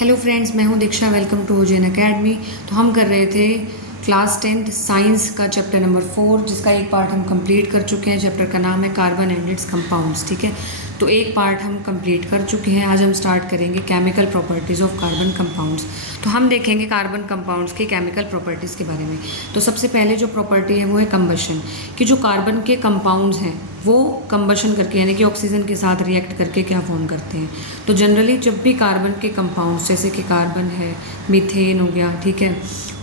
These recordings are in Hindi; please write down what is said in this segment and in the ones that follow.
हेलो फ्रेंड्स, मैं हूं Diksha. Welcome to Ojen academy. तो हम कर रहे थे क्लास 10th साइंस का चैप्टर नंबर 4, जिसका एक पार्ट हम कंप्लीट कर चुके हैं। चैप्टर का नाम है कार्बन एंड इट्स कंपाउंड्स। ठीक है, तो एक पार्ट हम कंप्लीट कर चुके हैं। आज हम स्टार्ट करेंगे chemical properties of carbon compounds. तो हम देखेंगे कार्बन कंपाउंड्स की केमिकल प्रॉपर्टीज़ के बारे में। तो सबसे पहले जो प्रॉपर्टी है वो है कंबशन, कि जो कार्बन के कंपाउंड्स हैं वो कंबशन करके, यानी कि ऑक्सीजन के साथ रिएक्ट करके क्या फॉर्म करते हैं। तो जनरली जब भी कार्बन के कंपाउंड्स, जैसे कि कार्बन है, मीथेन हो गया, ठीक है,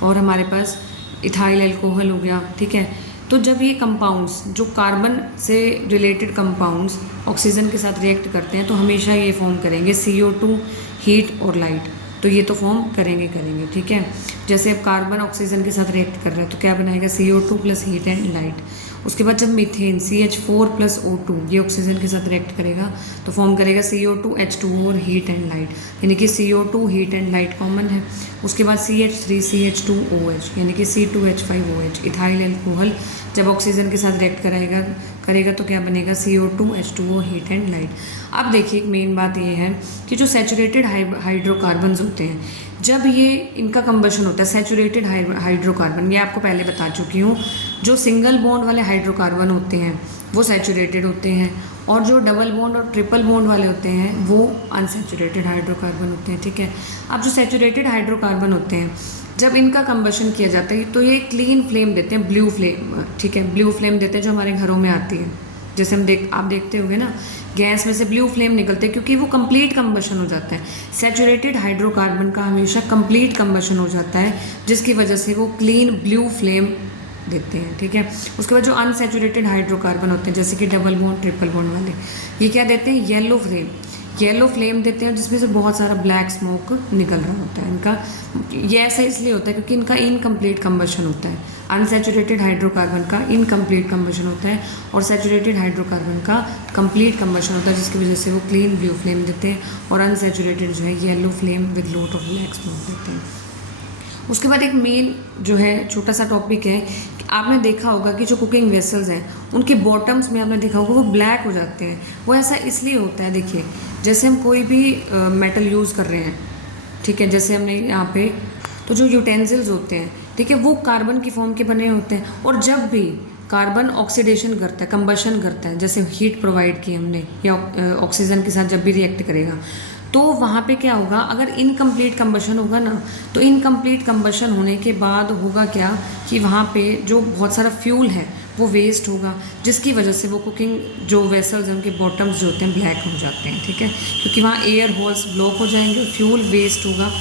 और हमारे पास इथाइल अल्कोहल हो गया, ठीक है, तो जब ये कंपाउंड्स जो कार्बन से रिलेटेड कंपाउंड्स ऑक्सीजन के साथ रिएक्ट करते हैं तो हमेशा ये फॉर्म करेंगे CO2, हीट और लाइट। तो ये तो फॉर्म करेंगे, ठीक है। जैसे अब कार्बन ऑक्सीजन के साथ रिएक्ट कर रहा है तो क्या बनाएगा, CO2 plus heat and light. उसके बाद जब मीथेन CH4 प्लस O2 ये ऑक्सीजन के साथ रिएक्ट करेगा तो फॉर्म करेगा CO2 H2O और हीट एंड लाइट, यानी कि CO2 heat and light common है। उसके बाद CH3 CH2OH यानी कि C2H5OH इथाइल अल्कोहल जब ऑक्सीजन के साथ रिएक्ट करेगा तो क्या बनेगा, CO2 H2O heat and light. अब देखिए, एक मेन बात ये है कि जो सैचुरेटेड हाइड्रोकार्बन्स होते हैं, जब ये इनका कंबशन होता है, सैचुरेटेड हाइड्रोकार्बन, ये आपको पहले बता चुकी हूँ, जो सिंगल बॉन्ड वाले हाइड्रोकार्बन होते हैं वो सैचुरेटेड होते हैं, और जो डबल बॉन्ड और ट्रिपल बॉन्ड वाले होते हैं वो अनसैचुरेटेड हाइड्रोकार्बन होते हैं, ठीक है। अब जो सैचुरेटेड हाइड्रोकार्बन होते हैं, जब इनका कंबशन किया जाता है तो ये क्लीन फ्लेम देते हैं, ब्लू फ्लेम, ठीक है, ब्लू फ्लेम देते हैं, जो हमारे घरों में आती है। जैसे आप देखते होंगे ना, गैस में से ब्लू फ्लेम निकलते हैं क्योंकि वो कंप्लीट कंबशन हो जाता है। सैचुरेटेड हाइड्रोकार्बन का हमेशा कंप्लीट कंबशन हो जाता है, जिसकी वजह से वो क्लीन ब्लू फ्लेम देते हैं, ठीक है। उसके बाद जो अनसैचुरेटेड हाइड्रोकार्बन होते हैं, जैसे कि डबल बॉन्ड ट्रिपल बॉन्ड वाले, ये क्या देते हैं, येलो फ्लेम देते हैं, जिसमें से बहुत सारा ब्लैक स्मोक निकल रहा होता है इनका। ये ऐसा इसलिए होता है क्योंकि इनका इनकम्प्लीट कंबशन होता है। अनसैचुरेटेड हाइड्रोकार्बन का इनकम्प्लीट कंबशन होता है और सैचुरेटेड हाइड्रोकार्बन का कंप्लीट कंबशन होता है, जिसकी वजह से वो क्लीन ब्लू फ्लेम देते हैं, और अनसैचुरेटेड जो है yellow flame with lot of black smoke देते हैं। उसके बाद एक मेन जो है छोटा सा टॉपिक है कि आपने देखा होगा कि जो कुकिंग वेसल्स हैं उनके बॉटम्स में आपने देखा होगा वो ब्लैक हो जाते हैं। वो ऐसा इसलिए होता है, देखिए, जैसे हम कोई भी मेटल यूज़ कर रहे हैं, ठीक है, जैसे हमने यहाँ पे, तो जो यूटेंसिल्स होते हैं, ठीक है, वो कार्बन की फॉर्म के बने होते हैं, और जब भी कार्बन ऑक्सीडेशन करता है, कंबशन करता है, जैसे हीट प्रोवाइड की हमने, या ऑक्सीजन के साथ जब भी रिएक्ट करेगा तो वहाँ पे क्या होगा, अगर इनकम्प्लीट कंबशन होगा ना, तो इनकम्प्लीट कंबशन होने के बाद होगा क्या कि वहाँ पे जो बहुत सारा फ्यूल है वो वेस्ट होगा, जिसकी वजह से वो कुकिंग जो वेसल्स हैं उनके बॉटम्स जो होते हैं ब्लैक हो जाते हैं, ठीक है, क्योंकि वहाँ एयर होल्स ब्लॉक हो जाएंगे, फ्यूल वेस्ट होगा,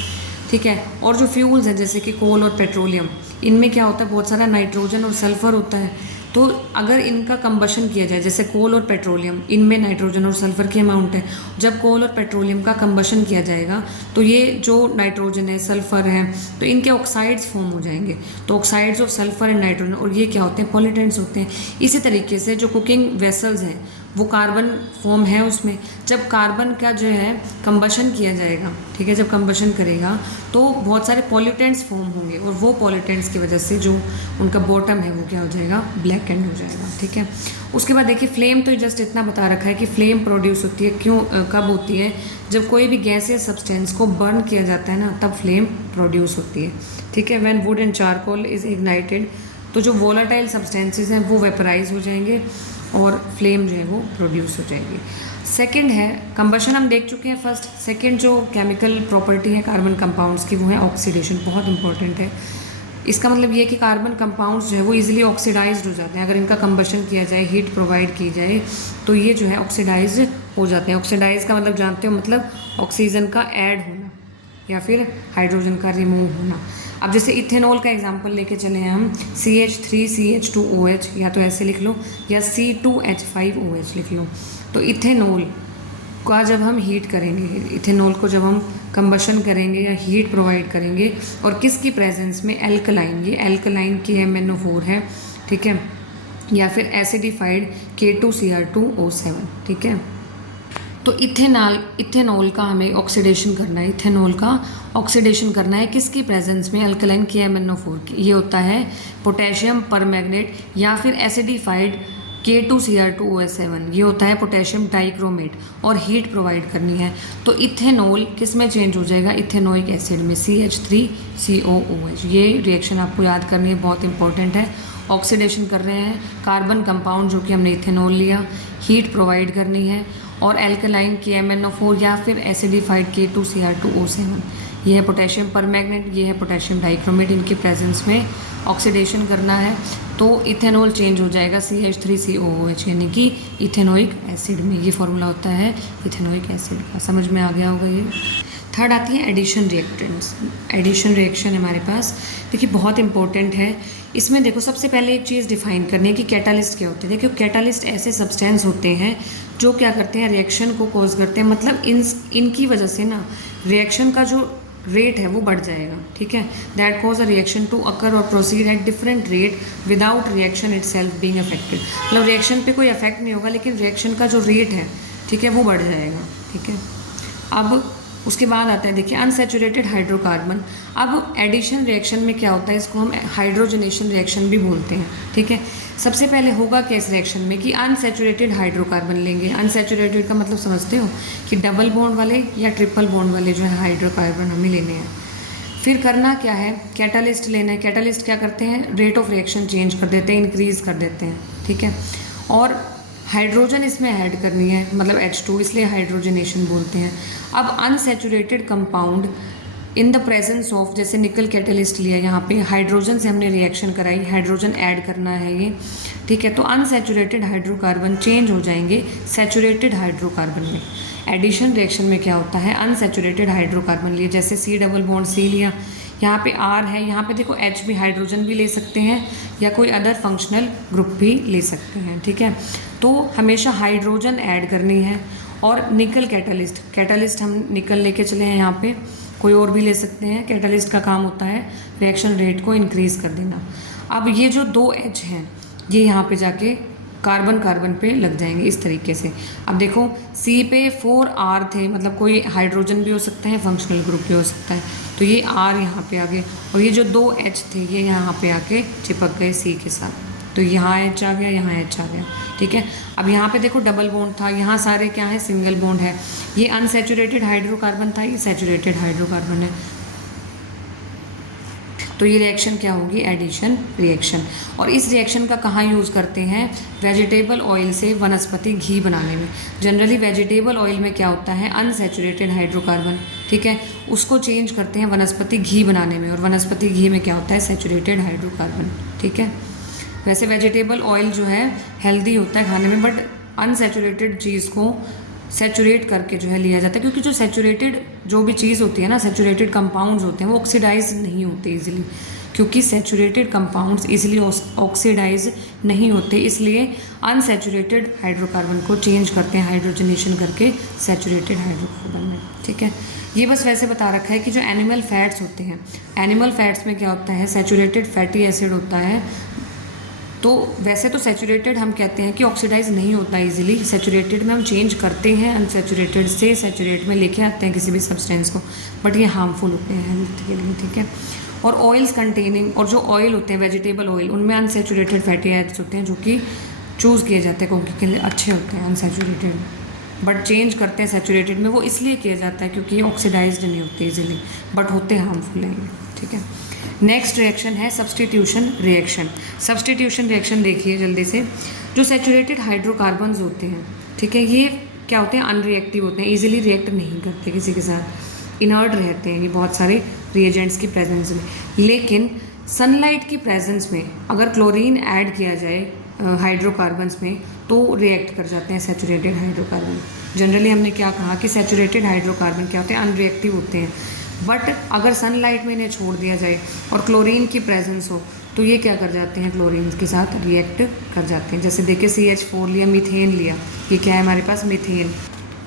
ठीक है। और जो फ्यूल्स हैं जैसे कि कोल और पेट्रोलियम, इनमें क्या होता है, बहुत सारा नाइट्रोजन और सल्फर होता है। तो अगर इनका कंबशन किया जाए, जैसे कोल और पेट्रोलियम, इनमें नाइट्रोजन और सल्फर की अमाउंट है, जब कोल और पेट्रोलियम का कंबशन किया जाएगा तो ये जो नाइट्रोजन है, सल्फर है, तो इनके ऑक्साइड्स फॉर्म हो जाएंगे। तो oxides of sulphur and nitrogen, और ये क्या होते हैं, पॉल्यूटेंट्स होते हैं। इसी तरीके से जो कुकिंग वेसल्स हैं वो कार्बन फॉर्म है उसमें, जब कार्बन का जो है कंबशन किया जाएगा, ठीक है, जब कंबशन करेगा तो बहुत सारे पॉल्यूटेंट्स फॉर्म होंगे, और वो पॉल्यूटेंट्स की वजह से जो उनका बॉटम है वो क्या हो जाएगा, ब्लैक एंड हो जाएगा, ठीक है। उसके बाद देखिए, फ्लेम तो जस्ट इतना बता रखा है कि फ्लेम प्रोड्यूस होती है क्यों, कब होती है, जब कोई भी गैस या सब्सटेंस को बर्न किया जाता है ना, तब फ्लेम प्रोड्यूस होती है, ठीक है। When would and charcoal is ignited, तो जो वोलाटाइल सब्सटेंसेज हैं वो वेपराइज हो जाएंगे और फ्लेम जो है वो प्रोड्यूस हो जाएगी। सेकंड है कंबशन, हम देख चुके हैं फर्स्ट। सेकंड जो केमिकल प्रॉपर्टी है कार्बन कंपाउंड्स की वो है ऑक्सीडेशन, बहुत इंपॉर्टेंट है। इसका मतलब ये है कि कार्बन कंपाउंड्स जो है वो इजीली ऑक्सीडाइज्ड हो जाते हैं, अगर इनका कंबशन किया जाए, हीट प्रोवाइड की जाए, तो ये जो है ऑक्सीडाइज्ड हो जाते हैं। ऑक्सीडाइज का मतलब जानते हो, मतलब ऑक्सीजन का ऐड होना या फिर हाइड्रोजन का रिमूव होना। अब जैसे इथेनॉल का एग्जांपल लेके चले हैं हम, CH3 CH2OH, या तो ऐसे लिख लो या C2H5OH लिख लो। तो इथेनॉल का जब हम हीट करेंगे, इथेनॉल को जब हम कंबशन करेंगे या हीट प्रोवाइड करेंगे, और किसकी प्रेजेंस में, एल्कलाइन, ये एल्कलाइन की MnO4 है, ठीक है, या फिर एसिडिफाइड K2Cr2O7, ठीक है। तो इथेनॉल का हमें ऑक्सीडेशन करना है, इथेनॉल का ऑक्सीडेशन करना है किसकी प्रेजेंस में, अल्कलाइन की MnO4 की। ये होता है पोटेशियम परमैंगनेट या फिर एसिडिफाइड K2Cr2OH7 ये होता है पोटेशियम डाइक्रोमेट और हीट प्रोवाइड करनी है, तो इथेनॉल किस में चेंज हो जाएगा, इथेनोइक एसिड में, CH3COOH। ये रिएक्शन आपको याद करनी है, बहुत इंपॉर्टेंट है। ऑक्सीडेशन कर रहे हैं कार्बन कंपाउंड जो कि हमने इथेनॉल लिया, हीट प्रोवाइड करनी है, और एल्कलाइन KMnO4 या फिर एसिडिफाइड K2Cr2O7, ये है पोटेशियम परमैंगनेट, ये है पोटेशियम डाइक्रोमेट, इनकी प्रेजेंस में ऑक्सीडेशन करना है तो इथेनॉल चेंज हो जाएगा CH3COOH यानी कि इथेनोइक एसिड में। ये फॉर्मूला होता है इथेनोइक एसिड का, समझ में आ गया होगा ये। थर्ड आती है एडिशन रिएक्टेंट्स। एडिशन रिएक्शन हमारे पास देखिए बहुत इंपॉर्टेंट है। इसमें देखो सबसे पहले एक चीज़ डिफाइन करनी है कि कैटालिस्ट क्या होते हैं। देखो कैटालिस्ट ऐसे सब्सटेंस होते हैं जो क्या करते हैं, रिएक्शन को कॉज करते हैं, मतलब इनकी वजह से ना रिएक्शन का जो रेट है वो बढ़ जाएगा, ठीक है। That cause a reaction to occur or proceed at different rate without reaction itself being affected. मतलब रिएक्शन पे कोई इफेक्ट नहीं होगा लेकिन रिएक्शन का जो रेट है, ठीक है, वो बढ़ जाएगा, ठीक है। अब उसके बाद आता है देखिए अनसैचुरेटेड हाइड्रोकार्बन। अब एडिशन रिएक्शन में क्या होता है, इसको हम हाइड्रोजनेशन रिएक्शन भी बोलते हैं, ठीक है। सबसे पहले होगा क्या इस रिएक्शन में कि अनसैचुरेटेड हाइड्रोकार्बन लेंगे। अनसैचुरेटेड का मतलब समझते हो कि डबल बॉन्ड वाले या ट्रिपल बॉन्ड वाले जो है हाइड्रोकार्बन हमें लेने हैं। फिर करना क्या है, कैटालिस्ट लेना है। कैटालिस्ट क्या करते हैं, रेट ऑफ रिएक्शन चेंज कर देते हैं, इंक्रीज कर देते हैं, ठीक है। और हाइड्रोजन इसमें ऐड करनी है, मतलब H2, इसलिए हाइड्रोजनेशन बोलते हैं। अब unsaturated compound in the presence of, जैसे निकल कैटलिस्ट लिया, यहाँ पे हाइड्रोजन से हमने रिएक्शन कराई, हाइड्रोजन ऐड करना है ये, ठीक है। तो अनसैचुरेटेड हाइड्रोकार्बन चेंज हो जाएंगे सैचुरेटेड हाइड्रोकार्बन में। एडिशन रिएक्शन में क्या होता है, अनसैचुरेटेड हाइड्रोकार्बन लिए, जैसे C डबल बॉन्ड C लिया, यहाँ पे R है, यहाँ पे देखो H भी, हाइड्रोजन भी ले सकते हैं या कोई अदर फंक्शनल ग्रुप भी ले सकते हैं, ठीक है। तो हमेशा हाइड्रोजन ऐड करनी है। और निकल कैटलिस्ट, कैटलिस्ट हम निकल लेके चले हैं, यहाँ पे कोई और भी ले सकते हैं। कैटलिस्ट का काम होता है रिएक्शन रेट को इंक्रीज़ कर देना। अब ये जो 2 H हैं ये यहाँ पे जाके कार्बन कार्बन पे लग जाएंगे इस तरीके से। अब देखो C पे 4 R थे, मतलब कोई हाइड्रोजन भी हो सकता है, फंक्शनल ग्रुप भी हो सकता है, तो ये R यहाँ पे आ गए, और ये जो 2 H थे ये यहाँ पे आके चिपक गए C के साथ, तो यहाँ H आ गया, यहाँ H आ गया, ठीक है। अब यहाँ पे देखो डबल बॉन्ड था, यहाँ सारे क्या है, सिंगल बॉन्ड है। ये अनसैचुरेटेड हाइड्रोकार्बन था, ये सैचुरेटेड हाइड्रोकार्बन है, तो ये रिएक्शन क्या होगी, एडिशन रिएक्शन। और इस रिएक्शन का कहाँ यूज़ करते हैं, वेजिटेबल ऑयल से वनस्पति घी बनाने में। जनरली वेजिटेबल ऑयल में क्या होता है, अनसैचुरेटेड हाइड्रोकार्बन, ठीक है, उसको चेंज करते हैं वनस्पति घी बनाने में, और वनस्पति घी में क्या होता है, सैचुरेटेड हाइड्रोकार्बन, ठीक है। वैसे वेजिटेबल ऑयल जो है हेल्दी होता है खाने में, बट अनसैचुरेटेड चीज़ को सैचुरेट करके जो है लिया जाता है, क्योंकि जो सैचुरेटेड जो भी चीज़ होती है ना, सैचुरेटेड कंपाउंड्स होते हैं वो ऑक्सीडाइज नहीं होते इजीली, क्योंकि सैचुरेटेड कंपाउंड्स इजीली ऑक्सीडाइज नहीं होते, इसलिए अनसैचुरेटेड हाइड्रोकार्बन को चेंज करते हैं हाइड्रोजनेशन करके सैचुरेटेड हाइड्रोकार्बन में, ठीक है। ये बस वैसे बता रखा है कि जो एनिमल फैट्स होते हैं, एनिमल फैट्स में क्या होता है, सैचुरेटेड फैटी एसिड होता है। तो वैसे तो सैचुरेटेड हम कहते हैं कि ऑक्सीडाइज नहीं होता इजीली, सैचुरेटेड में हम चेंज करते हैं, अनसैचुरेटेड से सैचुरेट में लेके आते हैं किसी भी सब्सटेंस को, बट ये हार्मफुल होते हैं हेल्थ के लिए, ठीक है। और ऑयल्स कंटेनिंग, और जो ऑयल होते हैं वेजिटेबल ऑयल, उनमें अनसैचुरेटेड फैटी एसिड्स होते हैं जो कि चूज़ किए जाते हैं क्योंकि के लिए अच्छे होते हैं अनसैचुरेटेड, बट चेंज करते हैं सैचुरेटेड में, वो इसलिए किया जाता है क्योंकि ये ऑक्सीडाइज्ड नहीं होते इजीली, बट होते हार्मफुल हैं, ठीक है। नेक्स्ट रिएक्शन है सब्स्टिट्यूशन रिएक्शन। सब्स्टिट्यूशन रिएक्शन देखिए जल्दी से। जो सैचुरेटेड हाइड्रोकार्बन्स होते हैं, ठीक है, ये क्या होते हैं, अनरिएक्टिव होते हैं, इजीली रिएक्ट नहीं करते किसी के साथ, इनर्ट रहते हैं ये बहुत सारे रिएजेंट्स की प्रेजेंस में। लेकिन सनलाइट की प्रेजेंस में अगर क्लोरीन ऐड किया जाए हाइड्रोकार्बन्स में तो रिएक्ट कर जाते हैं सैचुरेटेड हाइड्रोकार्बन। जनरली हमने क्या कहा कि सैचुरेटेड हाइड्रोकार्बन क्या होते हैं, अनरिएक्टिव होते हैं, बट अगर सनलाइट में इन्हें छोड़ दिया जाए और क्लोरीन की प्रेजेंस हो तो ये क्या कर जाते हैं, क्लोरीन के साथ रिएक्ट कर जाते हैं। जैसे देखिए CH4 लिया, मीथेन लिया, ये क्या है हमारे पास, मीथेन,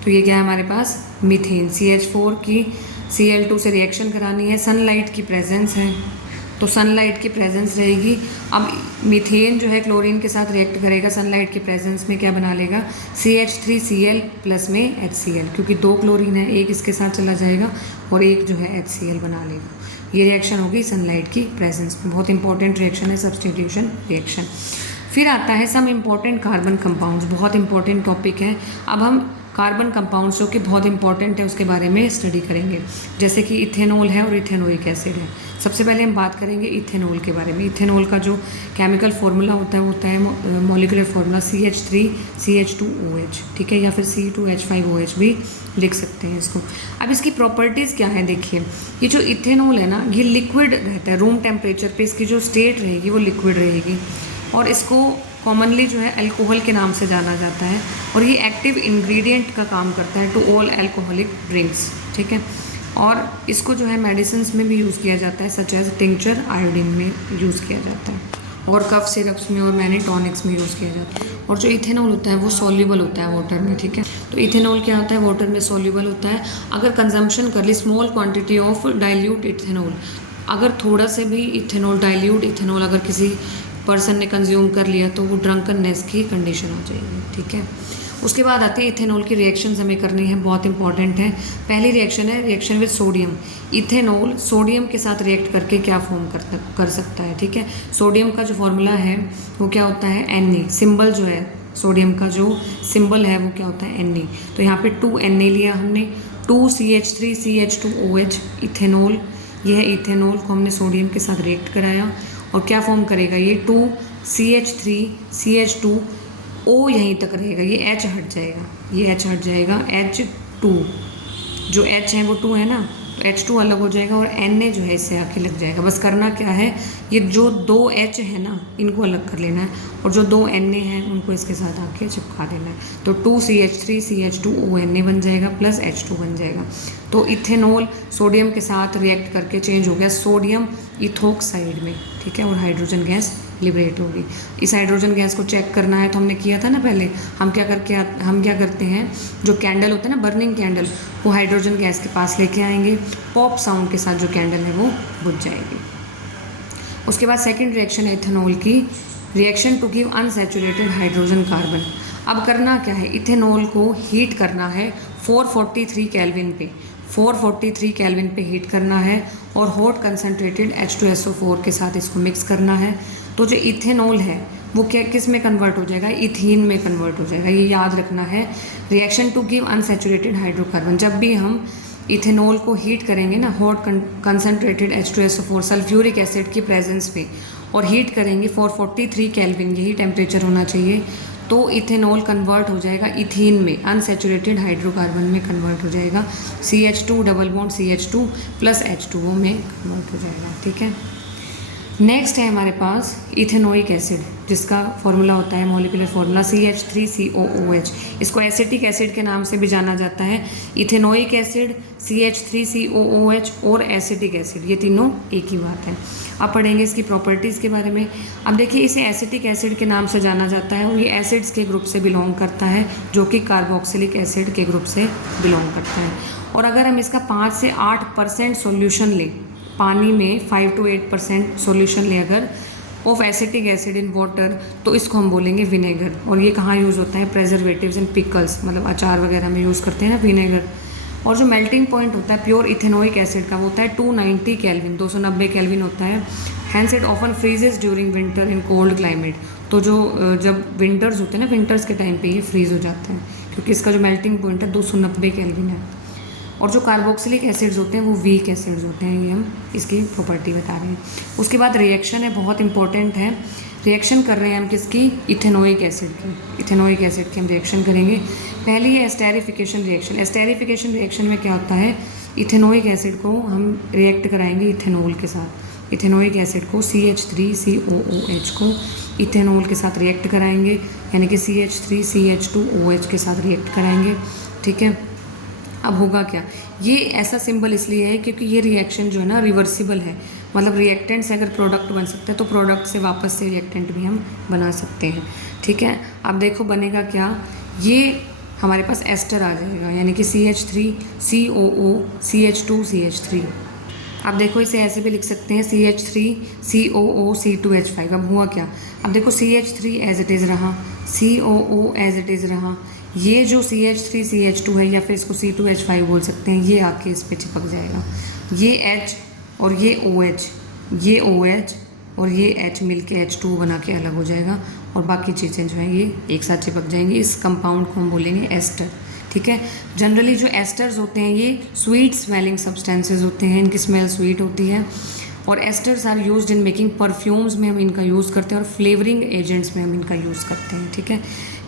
तो ये क्या है हमारे पास, मीथेन। CH4 की Cl2 से रिएक्शन करानी है, सनलाइट की प्रेजेंस है तो सनलाइट की प्रेजेंस रहेगी। अब मीथेन जो है क्लोरीन के साथ रिएक्ट करेगा सनलाइट की प्रेजेंस में, क्या बना लेगा, CH3Cl प्लस में HCl, क्योंकि 2 क्लोरीन है, एक इसके साथ चला जाएगा और एक जो है HCl बना लेगा। ये रिएक्शन होगी सनलाइट की प्रेजेंस में, बहुत इंपॉर्टेंट रिएक्शन है सब्स्टिट्यूशन रिएक्शन। फिर आता है सम इम्पॉर्टेंट कार्बन कंपाउंड्स, बहुत इंपॉर्टेंट टॉपिक है। अब हम कार्बन कंपाउंड्स जो कि बहुत इंपॉर्टेंट है उसके बारे में स्टडी करेंगे, जैसे कि इथेनॉल है और इथेनोइक एसिड है। सबसे पहले हम बात करेंगे इथेनॉल के बारे में। इथेनॉल का जो केमिकल फार्मूला होता है वो होता है मॉलिक्यूलर फार्मूला CH3CH2OH, ठीक है, या फिर C2H5OH भी लिख सकते हैं इसको। अब इसकी प्रॉपर्टीज़ क्या है देखिए, ये जो इथेनॉल है ना ये लिक्विड रहता है, रूम टेम्परेचर पे इसकी जो स्टेट रहेगी वो लिक्विड रहेगी, और इसको कॉमनली जो है अल्कोहल के नाम से जाना जाता है, और ये एक्टिव इंग्रेडिएंट का काम करता है टू ऑल अल्कोहलिक ड्रिंक्स, ठीक है। और इसको जो है मेडिसिन्स में भी यूज़ किया जाता है, सच एज टिंचर आयोडीन में यूज़ किया जाता है, और कफ सिरप्स में और मैनी टॉनिक्स में यूज़ किया जाता है। और जो इथेनॉल होता है वो सॉल्युबल होता है वाटर में, ठीक है। तो इथेनॉल क्या होता है, वाटर में सॉल्युबल होता है। अगर कंजम्पशन कर ली small quantity of dilute ethanol, अगर थोड़ा से भी इथेनॉल, डाइल्यूट इथेनॉल अगर किसी पर्सन ने कंज्यूम कर लिया तो वो ड्रंकननेस की कंडीशन हो जाएगी, ठीक है। उसके बाद आती है इथेनॉल की रिएक्शंस हमें करनी है, बहुत इंपॉर्टेंट है। पहली रिएक्शन है reaction with sodium. Ethanol sodium के साथ रिएक्ट करके क्या फॉर्म कर सकता है, ठीक है। सोडियम का जो फॉर्मूला है वो क्या होता है Na, सिंबल जो है सोडियम का जो सिंबल है वो क्या होता है Na। तो यहाँ पे 2Na लिया हमने, 2CH3CH2OH इथेनॉल, यह है इथेनॉल को हमने सोडियम के साथ रिएक्ट कराया और क्या फॉर्म करेगा ये 2CH3CH2O यहीं तक रहेगा, ये H हट जाएगा, ये H हट जाएगा, H2 जो H है वो 2 है ना, तो H2 अलग हो जाएगा और Na जो है इससे आके लग जाएगा। बस करना क्या है, ये जो 2 H है ना इनको अलग कर लेना है और जो 2 Na हैं उनको इसके साथ आके चिपका देना है, तो 2CH3CH2ONA बन जाएगा प्लस H2 बन जाएगा। तो इथेनॉल सोडियम के साथ रिएक्ट करके चेंज हो गया सोडियम इथोक्साइड में, ठीक है, और हाइड्रोजन गैस लिबरेट होगी। इस हाइड्रोजन गैस को चेक करना है तो हमने किया था ना पहले, हम क्या करते हैं, जो कैंडल होता है ना बर्निंग कैंडल, वो हाइड्रोजन गैस के पास लेके आएंगे, पॉप साउंड के साथ जो कैंडल है वो बुझ जाएगी। उसके बाद सेकेंड रिएक्शन है इथेनॉल की, reaction to give unsaturated hydrogen carbon. अब करना क्या है, इथेनॉल को हीट करना है 443 केल्विन पे, 443 केल्विन पे हीट करना है और हॉट कंसनट्रेटेड H2SO4 के साथ इसको मिक्स करना है। तो जो इथेनॉल है वो क्या किस में कन्वर्ट हो जाएगा, इथीन में कन्वर्ट हो जाएगा, ये याद रखना है। Reaction to give unsaturated hydrocarbon, जब भी हम इथेनॉल को हीट करेंगे ना hot concentrated H2SO4 sulphuric acid की प्रेजेंस पे और हीट करेंगे 443 केल्विन, यही टेम्परेचर होना चाहिए, तो इथेनॉल कन्वर्ट हो जाएगा इथीन में, अनसैचुरेटेड हाइड्रोकार्बन में कन्वर्ट हो जाएगा, CH2 double bond CH2 plus H2O में कन्वर्ट हो जाएगा, ठीक है। नेक्स्ट है हमारे पास इथेनोइक एसिड, जिसका फॉर्मूला होता है मॉलिक्यूलर फार्मूला CH3COOH। इसको एसिटिक एसिड के नाम से भी जाना जाता है। इथेनोइक एसिड, CH3COOH और एसिटिक एसिड, ये तीनों एक ही बात है। अब पढ़ेंगे इसकी प्रॉपर्टीज़ के बारे में। अब देखिए इसे एसिटिक एसिड के नाम से जाना जाता है और ये एसिड्स के ग्रुप से बिलोंग करता है, जो कि कार्बोक्सिलिक एसिड के ग्रुप से बिलोंग करता है। और अगर हम इसका 5 से 8% सॉल्यूशन लें, पानी में 5 to 8% सॉल्यूशन ले अगर of acetic acid in water, तो इसको हम बोलेंगे विनेगर। और ये कहाँ यूज़ होता है, प्रेजर्वेटिव्स एंड पिकल्स, मतलब अचार वगैरह में यूज़ करते हैं ना विनेगर। और जो मेल्टिंग पॉइंट होता है प्योर इथेनोइक एसिड का, वो होता है 290 केल्विन, 290 केल्विन होता है। Hence it often freezes during winter in cold climate. तो जो जब विंटर्स होते हैं ना, विंटर्स के टाइम पे ये फ्रीज़ हो जाते हैं, क्योंकि इसका जो मेल्टिंग पॉइंट है 290 केल्विन है। और जो कार्बोक्सिलिक एसिड्स होते हैं वो वीक एसिड्स होते हैं, ये हम इसकी प्रॉपर्टी बता रहे हैं। उसके बाद रिएक्शन है, बहुत इंपॉर्टेंट है। रिएक्शन कर रहे हैं हम किसकी, इथेनोइक एसिड की, इथेनोइक एसिड की हम रिएक्शन करेंगे। पहली है एस्टेरिफिकेशन रिएक्शन। एस्टेरिफिकेशन रिएक्शन में क्या होता है, इथेनोइक एसिड को हम रिएक्ट कराएंगे इथेनॉल के साथ। इथेनोइक एसिड को CH3COOH को इथेनॉल के साथ रिएक्ट कराएंगे, यानी कि CH3CH2OH के साथ रिएक्ट कराएंगे, ठीक है। अब होगा क्या, ये ऐसा सिंबल इसलिए है क्योंकि ये रिएक्शन जो है ना रिवर्सिबल है, मतलब रिएक्टेंट से अगर प्रोडक्ट बन सकता है तो प्रोडक्ट से वापस से रिएक्टेंट भी हम बना सकते हैं, ठीक है। अब देखो बनेगा क्या, ये हमारे पास एस्टर आ जाएगा, यानी कि CH3COO CH2CH3। अब देखो इसे ऐसे भी लिख सकते हैं CH3COO C2H5। अब हुआ क्या, अब देखो CH3 एज इट इज़ रहा, COO एज इट इज़ रहा, ये जो CH3CH2 है या फिर इसको C2H5 बोल सकते हैं, ये आके इस पे चिपक जाएगा। ये H और ये OH, ये OH और ये H मिल के H2 बना के अलग हो जाएगा और बाकी चीज़ें जो हैं ये एक साथ चिपक जाएंगी। इस कंपाउंड को हम बोलेंगे एस्टर, ठीक है। जनरली जो एस्टर्स होते हैं ये स्वीट स्मेलिंग सब्सटेंसेस होते हैं, इनकी स्मेल स्वीट होती है और esters are used in making perfumes में हम इनका यूज़ करते हैं और फ्लेवरिंग एजेंट्स में हम इनका यूज़ करते हैं, ठीक है।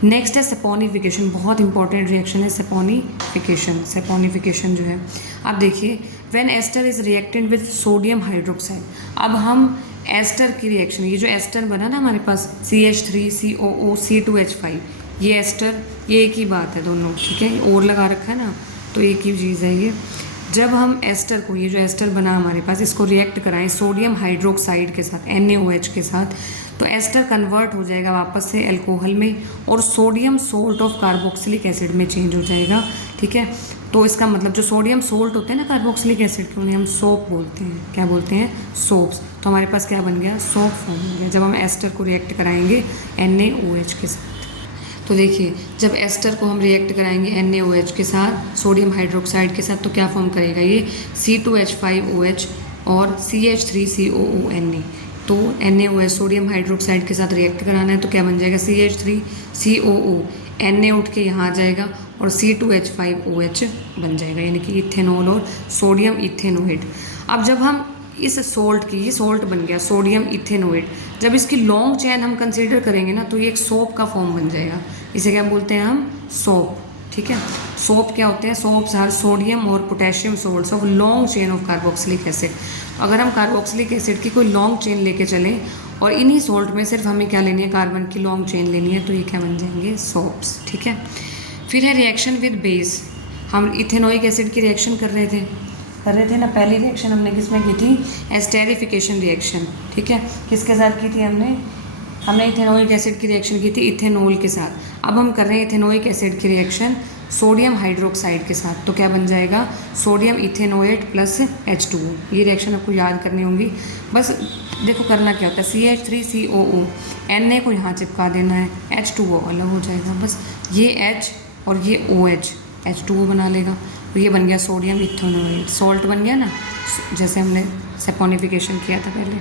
नेक्स्ट है सेपोनिफिकेशन, बहुत इंपॉर्टेंट रिएक्शन है सेपोनिफिकेशन। सेपोनिफिकेशन जो है, अब देखिए when ester is reactant with sodium hydroxide, अब हम एस्टर की रिएक्शन, ये जो एस्टर बना ना हमारे पास CH3COO C2H5, ये एस्टर, ये एक ही बात है दोनों, ठीक है, और लगा रखा है ना, तो एक ही चीज़ है ये। जब हम एस्टर को, ये जो एस्टर बना हमारे पास, इसको रिएक्ट कराएं सोडियम हाइड्रोक्साइड के साथ NaOH के साथ, तो एस्टर कन्वर्ट हो जाएगा वापस से अल्कोहल में और sodium salt of carboxylic acid में चेंज हो जाएगा, ठीक है। तो इसका मतलब जो सोडियम सोल्ट होते हैं ना कार्बोक्सिलिक एसिड के, उन्हें हम सोप बोलते हैं। क्या बोलते हैं? सोप्स। तो हमारे पास क्या बन गया? सोप फॉर्म हो गया जब हम एस्टर को रिएक्ट कराएंगे NaOH के साथ। तो देखिए जब एस्टर को हम रिएक्ट कराएंगे NaOH के साथ, सोडियम हाइड्रोक्साइड के साथ, तो क्या फॉर्म करेगा ये? C2H5OH और CH3COONa। तो NaOH सोडियम हाइड्रोक्साइड के साथ रिएक्ट कराना है तो क्या बन जाएगा? CH3COO, Na उठ के यहाँ आ जाएगा और C2H5OH बन जाएगा, यानी कि इथेनॉल और सोडियम इथेनोएट। अब जब हम इस सोल्ट की, ये सोल्ट बन गया सोडियम इथेनोएट, जब इसकी लॉन्ग चेन हम कंसीडर करेंगे ना तो ये एक सोप का फॉर्म बन जाएगा। इसे क्या बोलते हैं हम? सोप, ठीक है। सोप क्या होते हैं? सोप्स आर सोडियम और potassium salts of long chain of carboxylic acid. अगर हम कार्बोक्सिलिक एसिड की कोई लॉन्ग चेन लेके चलें और इन्हीं सोल्ट में सिर्फ हमें क्या लेनी है? कार्बन की लॉन्ग चेन लेनी है, तो ये क्या बन जाएंगे? सोप्स, ठीक है। फिर है रिएक्शन विद बेस। हम इथेनोइक एसिड की रिएक्शन कर रहे थे ना। पहली रिएक्शन हमने किसमें की थी? एस्टेरिफिकेशन रिएक्शन, ठीक है। किसके साथ की थी हमने इथेनोइक एसिड की रिएक्शन की थी इथेनॉल के साथ। अब हम कर रहे हैं इथेनोइक एसिड की रिएक्शन सोडियम हाइड्रोक्साइड के साथ, तो क्या बन जाएगा? Sodium ethanoate plus H2O। ये रिएक्शन आपको याद करनी होंगी। बस देखो करना क्या होता है, CH3COO, Na को यहाँ चिपका देना है, H2O अलग हो जाएगा। बस ये H और ये OH H2O बना लेगा, तो ये बन गया सोडियम इथेनोएट। सॉल्ट बन गया ना, जैसे हमने सेपोनिफिकेशन किया था पहले,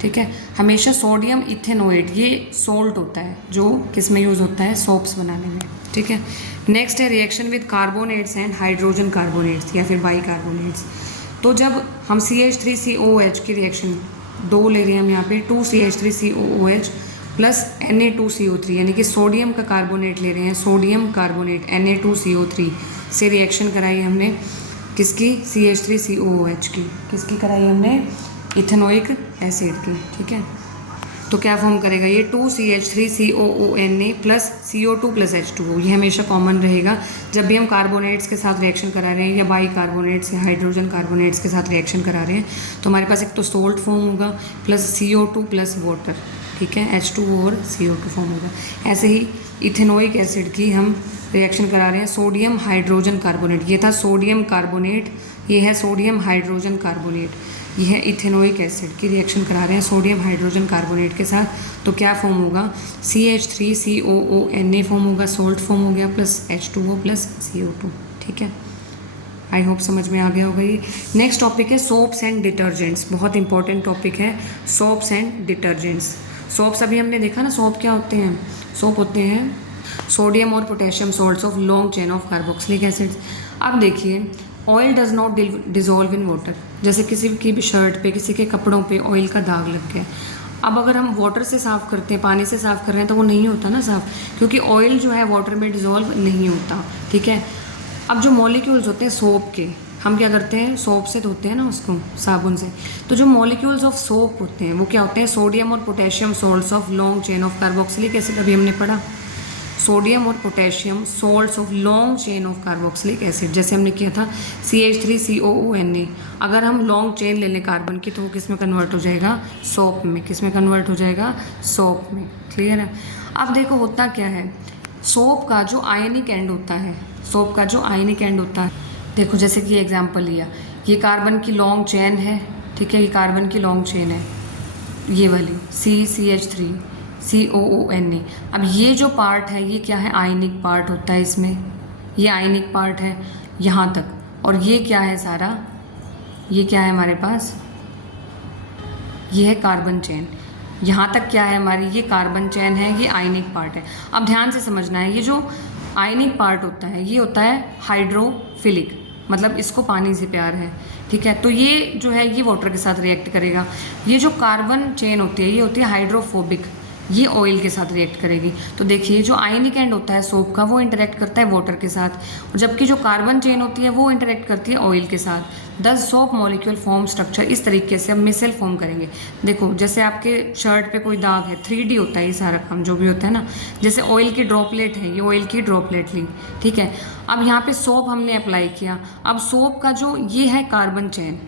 ठीक है। हमेशा सोडियम इथेनोएट ये सोल्ट होता है जो किस में यूज़ होता है? सोप्स बनाने में, ठीक है। नेक्स्ट है reaction with carbonates and hydrogen carbonates या फिर बाइकार्बोनेट्स। तो जब हम CH3COOH की रिएक्शन 2 ले रहे हैं हम यहाँ पे, 2CH3COOH प्लस Na2CO3, यानी कि सोडियम का कार्बोनेट ले रहे हैं, सोडियम कार्बोनेट Na2CO3 से रिएक्शन कराई हमने किसकी? CH3COOH की। किसकी कराई हमने? इथेनोइक एसिड की, ठीक है। तो क्या फॉर्म करेगा ये? 2CH3COONa plus CO2 plus H2O। ये हमेशा कॉमन रहेगा जब भी हम कार्बोनेट्स के साथ रिएक्शन करा रहे हैं या बाई कार्बोनेट्स या हाइड्रोजन कार्बोनेट्स के साथ रिएक्शन करा रहे हैं, तो हमारे पास एक तो सोल्ट फॉर्म होगा प्लस CO2 प्लस वाटर, ठीक है, H2O और CO2 फॉर्म होगा। ऐसे ही इथेनोइक एसिड की हम रिएक्शन करा रहे हैं सोडियम हाइड्रोजन कार्बोनेट। ये था सोडियम कार्बोनेट, ये है सोडियम हाइड्रोजन कार्बोनेट। ये है इथेनोइक एसिड की रिएक्शन करा रहे हैं सोडियम हाइड्रोजन कार्बोनेट के साथ, तो क्या फॉर्म होगा? CH3COONa फॉर्म होगा, सोल्ट फॉर्म हो गया, प्लस H2O प्लस CO2, ठीक है। आई होप समझ में आ गया होगा ये। नेक्स्ट टॉपिक है सोप्स एंड डिटर्जेंट्स। बहुत इंपॉर्टेंट टॉपिक है सोप्स एंड डिटर्जेंट्स। सोप्स अभी हमने देखा ना, सोप क्या होते हैं? सोप होते हैं सोडियम और potassium salts of long chain of carboxylic acids. अब देखिए oil does not dissolve in water. जैसे किसी की भी शर्ट पे, किसी के कपड़ों पे ऑयल का दाग लग गया, अब अगर हम वाटर से साफ़ करते हैं, पानी से साफ़ कर रहे हैं, तो वो नहीं होता ना साफ़, क्योंकि ऑयल जो है वाटर में डिजोल्व नहीं होता, ठीक है। अब जो मॉलिक्यूल्स होते हैं सोप के, हम क्या करते हैं? सोप से धोते हैं ना उसको, साबुन से। तो जो मॉलिक्यूल्स ऑफ सोप होते हैं वो क्या होते हैं? सोडियम और potassium salts of long chain of carboxylic acid. अभी हमने पढ़ा सोडियम और potassium salts of long chain of carboxylic acid, जैसे हमने किया था CH3COONa। अगर हम लॉन्ग चेन ले लें कार्बन की, तो वो किस में कन्वर्ट हो जाएगा? सोप में। किस में कन्वर्ट हो जाएगा? सोप में। क्लियर है? अब देखो होता क्या है, सोप का जो आयनिक एंड होता है, सोप का जो आयनिक एंड होता है, देखो जैसे कि एग्जाम्पल लिया, ये कार्बन की लॉन्ग चेन है, ठीक है, ये कार्बन की लॉन्ग चेन है, ये वाली CH3COONa। अब ये जो पार्ट है ये क्या है? आयनिक पार्ट होता है इसमें, ये आयनिक पार्ट है यहाँ तक। और ये क्या है सारा? ये क्या है हमारे पास? ये है कार्बन चेन। यहाँ तक क्या है हमारी, ये कार्बन चेन है, ये आयनिक पार्ट है। अब ध्यान से समझना है, ये जो आयनिक पार्ट होता है ये होता है हाइड्रोफिलिक, मतलब इसको पानी से प्यार है, ठीक है। तो ये जो है ये वाटर के साथ रिएक्ट करेगा। ये जो कार्बन चेन होती है ये होती है हाइड्रोफोबिक, ये ऑयल के साथ रिएक्ट करेगी। तो देखिए जो आयनिक एंड होता है सोप का वो इंटरेक्ट करता है वाटर के साथ, और जबकि जो कार्बन चेन होती है वो इंटरेक्ट करती है ऑयल के साथ। 10 सोप मॉलिक्यूल फॉर्म स्ट्रक्चर इस तरीके से हम मिसेल फॉर्म करेंगे। देखो जैसे आपके शर्ट पे कोई दाग है, 3D होता है ये सारा काम जो भी होता है ना। जैसे ऑयल की ड्रॉपलेट है, ये ऑयल की ड्रॉपलेट ली, ठीक है। अब यहाँ पे सोप हमने अप्लाई किया। अब सोप का जो ये है कार्बन चेन,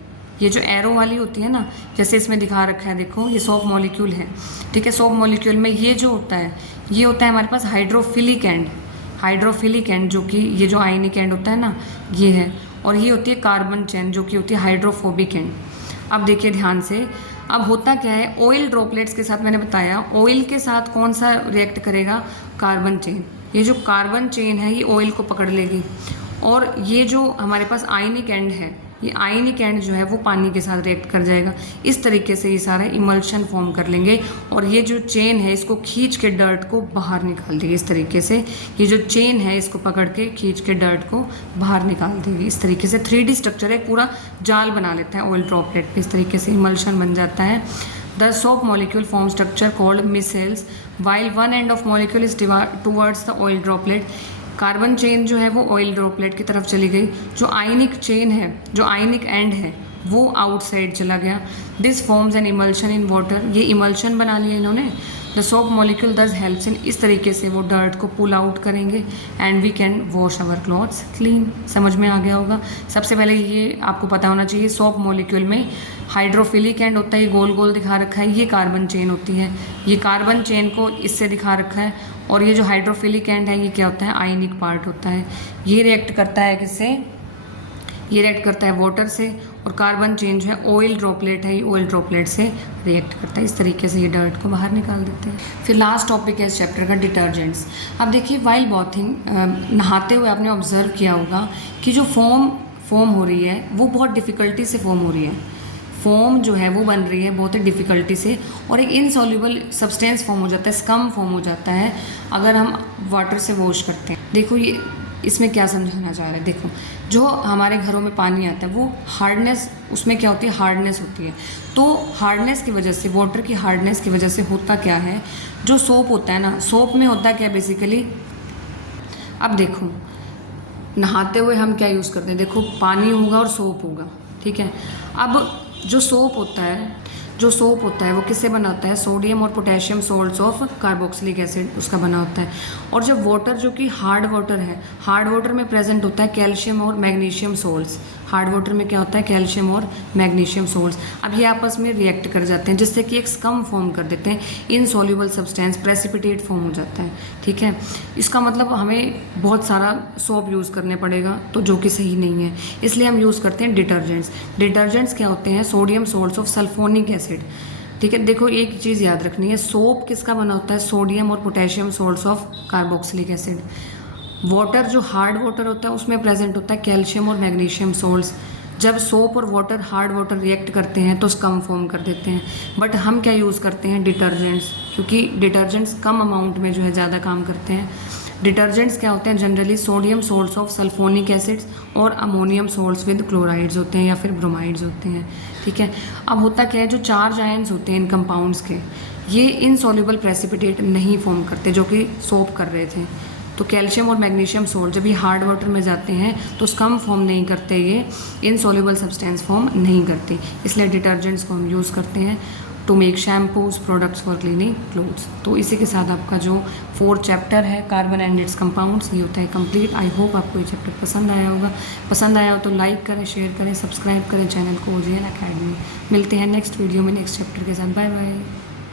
ये जो एरो वाली होती है ना, जैसे इसमें दिखा रखा है, देखो ये सोप मॉलिक्यूल है, ठीक है। सोप मॉलिक्यूल में ये जो होता है ये होता है हमारे पास हाइड्रोफिलिक एंड, हाइड्रोफिलिक एंड जो कि ये जो आयनिक एंड होता है ना ये है, और ये होती है कार्बन चेन जो कि होती है हाइड्रोफोबिक एंड। अब देखिए ध्यान से, अब होता क्या है, ऑयल ड्रॉपलेट्स के साथ मैंने बताया, ऑयल के साथ कौन सा रिएक्ट करेगा, कार्बन चेन। ये जो कार्बन चेन है ये ऑयल को पकड़ लेगी, और ये जो हमारे पास आयनिक एंड है, ये आयनिक एंड जो है वो पानी के साथ रिएक्ट कर जाएगा। इस तरीके से ये सारा इमल्शन फॉर्म कर लेंगे, और ये जो चेन है इसको खींच के डर्ट को बाहर निकाल देगी। इस तरीके से ये जो चेन है इसको पकड़ के खींच के डर्ट को बाहर निकाल देगी। इस तरीके से 3D स्ट्रक्चर है, पूरा जाल बना लेता है ऑयल ड्रॉपलेट पे। इस तरीके से इमल्शन बन जाता है। The soap molecule form structure called micelles while one end of molecule is towards the oil droplet. Carbon chain जो है वो ऑयल ड्रॉपलेट की तरफ चली गई, जो आयनिक चेन है, जो आयनिक एंड है वो आउटसाइड चला गया। This forms an emulsion in water, ये इमल्शन बना लिया इन्होंने। The soap molecule thus helps in, इस तरीके से वो डर्ट को पुल आउट करेंगे and we can wash our clothes clean. समझ में आ गया होगा। सबसे पहले ये आपको पता होना चाहिए, सोप मॉलिक्यूल में हाइड्रोफिलिक एंड होता है, ये गोल गोल दिखा रखा है, ये कार्बन चेन होती है। ये कार्बन चेन को इससे दिखा रखा है, और ये जो हाइड्रोफिलिक एंड है ये क्या होता है, आयनिक पार्ट होता है। ये रिएक्ट करता है किससे, ये रिएक्ट करता है वाटर से, और कार्बन चेन जो है ऑयल ड्रॉपलेट है, ये ऑयल ड्रॉपलेट से रिएक्ट करता है। इस तरीके से ये डर्ट को बाहर निकाल देते हैं। फिर लास्ट टॉपिक है इस चैप्टर का, डिटर्जेंट्स। अब देखिए वाइल बॉथिंग, नहाते हुए आपने ऑब्जर्व किया होगा कि जो फोम हो रही है वो बहुत डिफ़िकल्टी से फॉर्म हो रही है। फोम जो है वो बन रही है बहुत ही डिफ़िकल्टी से, और एक इनसॉल्युबल सब्सटेंस फॉर्म हो जाता है, स्कम फॉर्म हो जाता है अगर हम वाटर से वॉश करते हैं। देखो ये इसमें क्या समझाना चाह रहे हैं, देखो जो हमारे घरों में पानी आता है वो हार्डनेस, उसमें क्या होती है, हार्डनेस होती है। तो हार्डनेस की वजह से, वाटर की हार्डनेस की वजह से होता क्या है, जो सोप होता है ना, सोप में होता क्या बेसिकली, अब देखो नहाते हुए हम क्या यूज़ करते हैं, देखो पानी होगा और सोप होगा, ठीक है। अब जो सोप होता है वो किससे बना होता है, सोडियम और potassium salts of carboxylic acid उसका बना होता है। और जब वाटर जो कि हार्ड वाटर है, हार्ड वाटर में प्रेजेंट होता है कैल्शियम और मैग्नीशियम सोल्ट्स। हार्ड वाटर में क्या होता है, कैल्शियम और मैग्नीशियम सोल्ट्स। अब ये आपस में रिएक्ट कर जाते हैं जिससे कि एक स्कम फॉर्म कर देते हैं, इनसॉल्युबल सब्सटेंस, प्रेसिपिटेट फॉर्म हो जाता है, ठीक है। इसका मतलब हमें बहुत सारा सोप यूज़ करने पड़ेगा, तो जो कि सही नहीं है, इसलिए हम यूज़ करते हैं डिटर्जेंट्स। डिटर्जेंट्स क्या होते हैं, sodium salts of sulphonic acid, ठीक है। देखो एक चीज़ याद रखनी है, सोप किसका बना होता है, सोडियम और potassium salts of carboxylic acid. Water जो हार्ड वाटर होता है उसमें प्रेजेंट होता है कैल्शियम और मैग्नीशियम सोल्ट्स। जब सोप और वाटर, हार्ड वाटर रिएक्ट करते हैं तो स्कम फॉर्म कर देते हैं। बट हम क्या यूज़ करते हैं, डिटर्जेंट्स, क्योंकि डिटर्जेंट्स कम अमाउंट में जो है ज़्यादा काम करते हैं। डिटर्जेंट्स क्या होते हैं, generally sodium salts of sulphonic acids और अमोनियम सोल्ट्स विद क्लोराइड्स होते हैं या फिर ब्रोमाइड्स होते हैं, ठीक है। अब होता क्या है, जो चार्ज आयंस होते हैं इन कंपाउंड्स के, ये इनसॉल्युबल प्रेसिपिटेट नहीं फॉर्म करते जो कि सोप कर रहे थे। तो कैल्शियम और मैग्नीशियम सोल्ट जब ये हार्ड वाटर में जाते हैं तो स्कम फॉर्म नहीं करते, ये इनसॉल्युबल सब्सटेंस फॉर्म नहीं करते, इसलिए डिटर्जेंट्स को हम यूज़ करते हैं to make shampoos, products for cleaning clothes. तो इसी के साथ आपका जो 4th चैप्टर है कार्बन एंड इट्स कंपाउंड्स ये होता है कंप्लीट। आई होप आपको ये चैप्टर पसंद आया होगा। पसंद आया हो तो लाइक करें, शेयर करें, सब्सक्राइब करें चैनल को OJN अकेडमी। मिलते हैं नेक्स्ट वीडियो में नेक्स्ट चैप्टर के साथ। Bye bye.